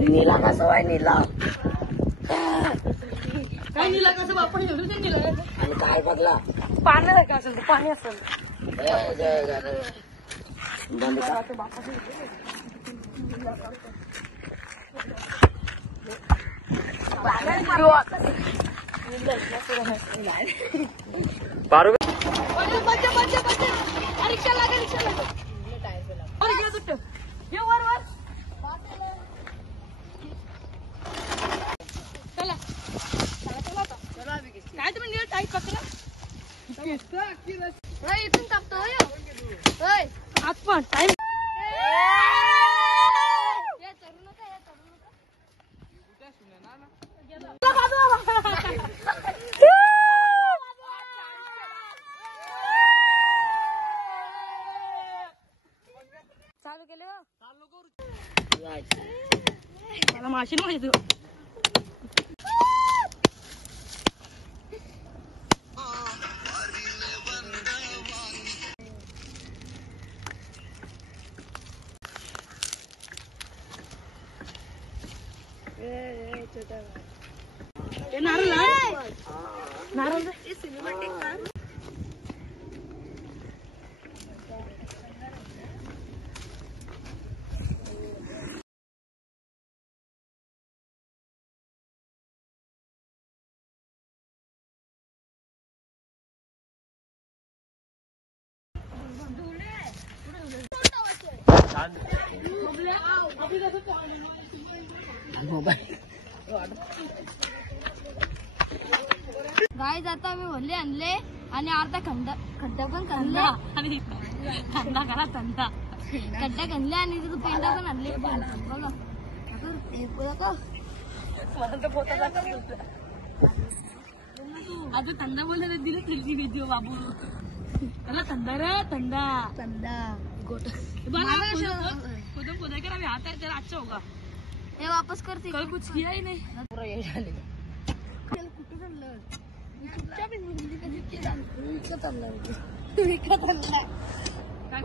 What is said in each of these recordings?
नीला कसं आहे नीला काय नीला कसं बापण एवढं ते नीला आणि काय बदला पाणी काय असेल पाणी असेल बंद का बारू रिक्षा लागे वर वर चला काय तुम्ही नीट टाईट पकडा इथून कापतो आज पण टाईम चालू केले मला माशी माहिती नारळ नारळ गाय जाता मी भरले आणले आणि अर्धा खड्डा पण खणला आणि खड्डा करा खड्डा खणले आणि तिथं पेंडा पण आणले बघा अजून थंडा बोलले तर दिलं फिरती व्हिडिओ बाबू त्याला थंडा रे थंडा थंडा खुदा कर अभी आता है तेरा अच्छा होगा ये वापस करते कल कुछ किया ही नहीं पूरा ये डाले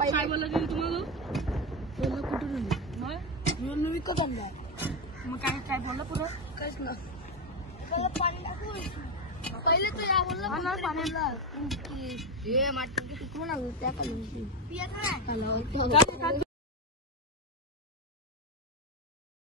काय बोलला तुम्ही तुम्हाला कुठून विकत आणला मग काय काय बोलला पुरं काहीच ना पहिले तो या बोलला पाण्याला हे माटी तिकडून त्या